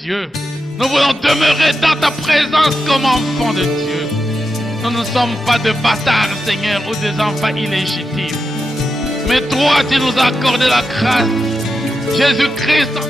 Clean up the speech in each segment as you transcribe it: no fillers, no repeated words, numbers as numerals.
Dieu. Nous voulons demeurer dans ta présence comme enfants de Dieu. Nous ne sommes pas de bâtards, Seigneur, ou des enfants illégitimes. Mais toi, tu nous as accordé la grâce. Jésus-Christ.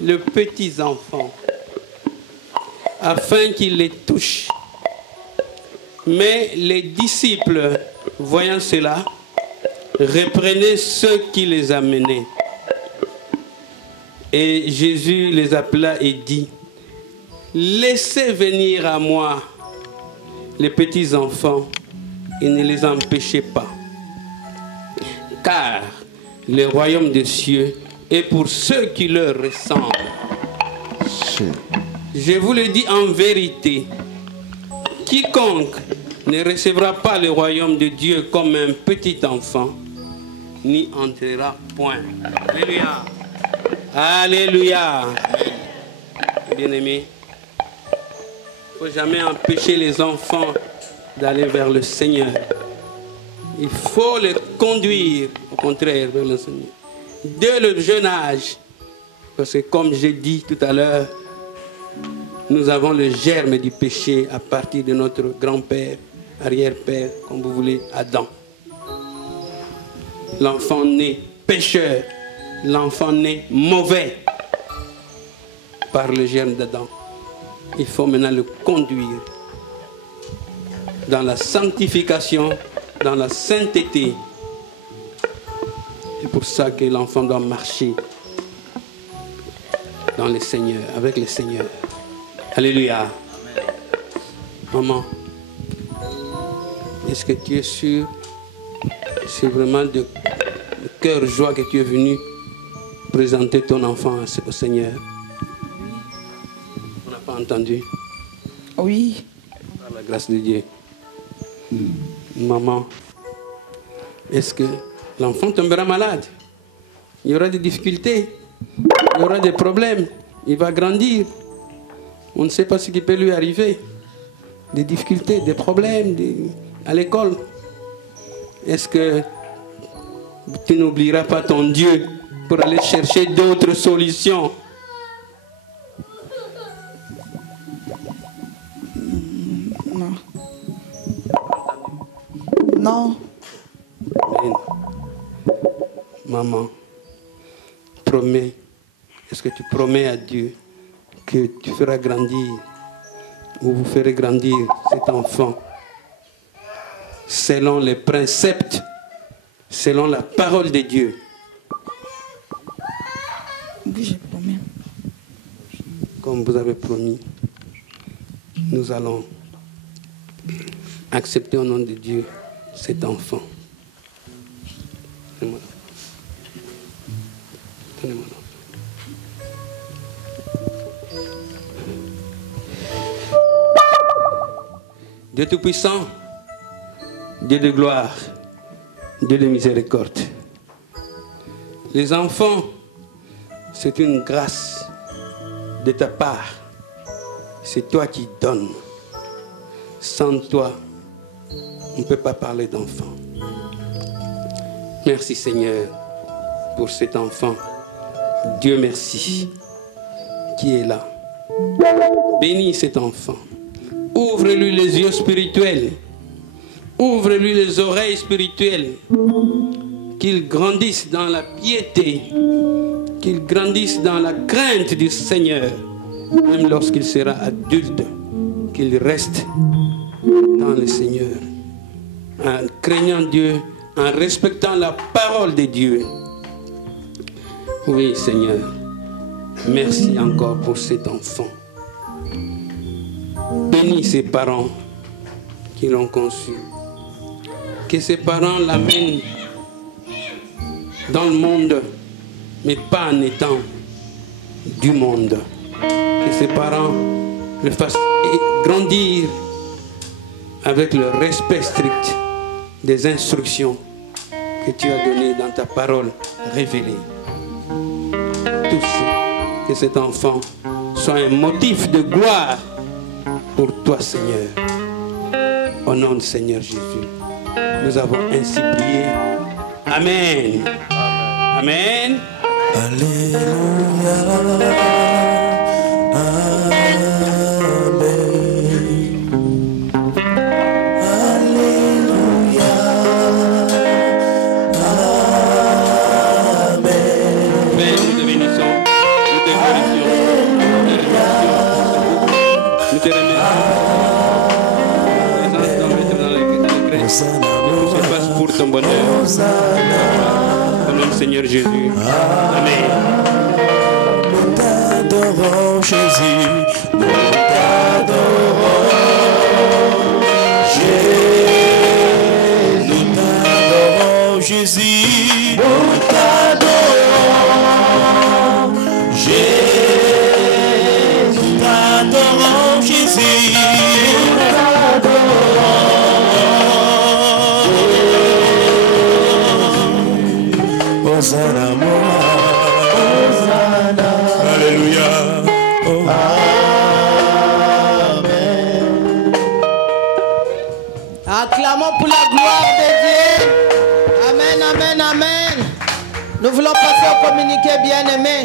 Les petits enfants, afin qu'ils les touchent. Mais les disciples, voyant cela, reprenaient ceux qui les amenaient. Et Jésus les appela et dit, laissez venir à moi les petits enfants et ne les empêchez pas. Car le royaume des cieux est pour ceux qui leur ressemblent. Je vous le dis en vérité, quiconque ne recevra pas le royaume de Dieu comme un petit enfant, n'y entrera point. Alléluia. Alléluia. Bien-aimés, il ne faut jamais empêcher les enfants d'aller vers le Seigneur. Il faut les conduire, au contraire, vers le Seigneur. Dès le jeune âge, parce que comme j'ai dit tout à l'heure, nous avons le germe du péché à partir de notre grand-père, arrière-père, comme vous voulez, Adam. L'enfant né pécheur, l'enfant né mauvais par le germe d'Adam. Il faut maintenant le conduire dans la sanctification, dans la sainteté. C'est pour ça que l'enfant doit marcher dans le Seigneur, avec le Seigneur. Alléluia. Maman, est-ce que tu es sûr? C'est vraiment de cœur joie que tu es venu présenter ton enfant au Seigneur. On n'a pas entendu? Oui. Par la grâce de Dieu. Maman, est-ce que l'enfant tombera malade? Il y aura des difficultés, il y aura des problèmes, il va grandir. On ne sait pas ce qui peut lui arriver. Des difficultés, des problèmes à l'école. Est-ce que tu n'oublieras pas ton Dieu pour aller chercher d'autres solutions? Non. Non. Amen. Maman, promets, est-ce que tu promets à Dieu que tu feras grandir, ou vous ferez grandir cet enfant selon les préceptes, selon la parole de Dieu? Oui, j'ai promis. Comme vous avez promis, nous allons accepter au nom de Dieu cet enfant. Donnez-moi. Donnez-moi. Dieu Tout-Puissant, Dieu de gloire, Dieu de miséricorde. Les enfants, c'est une grâce de ta part. C'est toi qui donnes. Sans toi, on ne peut pas parler d'enfant. Merci Seigneur pour cet enfant. Dieu merci qui est là. Bénis cet enfant. Ouvre-lui les yeux spirituels. Ouvre-lui les oreilles spirituelles. Qu'il grandisse dans la piété. Qu'il grandisse dans la crainte du Seigneur. Même lorsqu'il sera adulte. Qu'il reste dans le Seigneur, en craignant Dieu, en respectant la parole de Dieu. Oui, Seigneur, merci encore pour cet enfant. Bénis ses parents qui l'ont conçu. Que ses parents l'amènent dans le monde, mais pas en étant du monde. Que ses parents le fassent grandir avec le respect strict des instructions que tu as données dans ta parole révélée. Tous, que cet enfant soit un motif de gloire pour toi, Seigneur. Au nom du Seigneur Jésus, nous avons ainsi prié. Amen. Amen. Alléluia. Ton bonheur. Au nom du Seigneur Jésus. Amen. Nous t'adorons, Jésus. Nous t'adorons. Nous t'adorons, Jésus. Nous t'adorons. Nous t'adorons, Jésus. Hosanna, Hosanna. Alléluia. Oh. Amen. Acclamons pour la gloire de Dieu. Amen, amen, amen. Nous voulons passer au communiqué bien-aimé.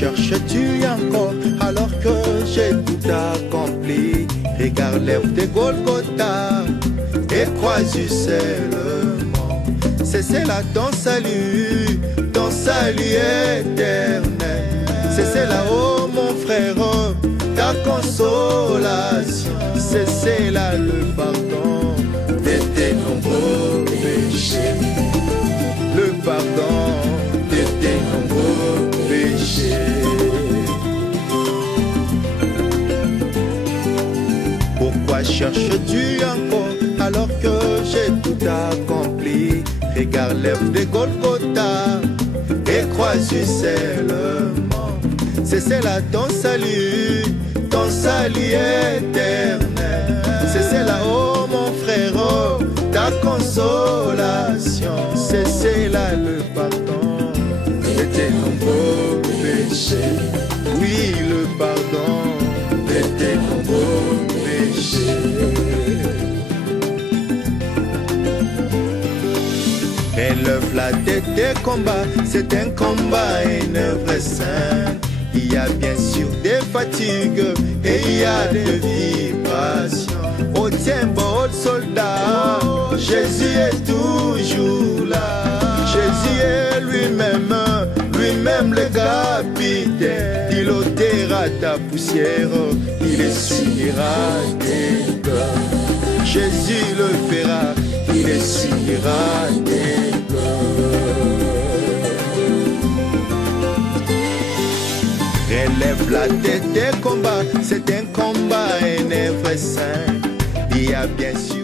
Cherches-tu encore alors que j'ai tout accompli? Regarde l'œuvre de Golgotha et crois du seulement. C'est là ton salut éternel. C'est là, oh mon frère, ta consolation. C'est là le pardon de tes nombreux péchés. Le pardon de tes nombreux péchés. Pourquoi cherches-tu encore alors que j'ai tout accompli? Regarde l'œuvre de Golgotha et crois seulement. C'est là ton salut éternel. C'est là, oh mon frère, ta consolation. C'est là le pardon de tes nombreux péchés. Oui, le pardon de tes nombreux péchés. Relève la tête des combats, c'est un combat, une œuvre sainte. Il y a bien sûr des fatigues et il y a des vibrations. Au tiens bon soldat, Jésus est toujours là. Jésus est lui-même le capitaine. Il ôtera ta poussière, il essuiera tes cœurs. Jésus le fera, il essuiera tes cœurs. Relève la tête des combats, c'est un combat, un œuvre saint. Il y a bien sûr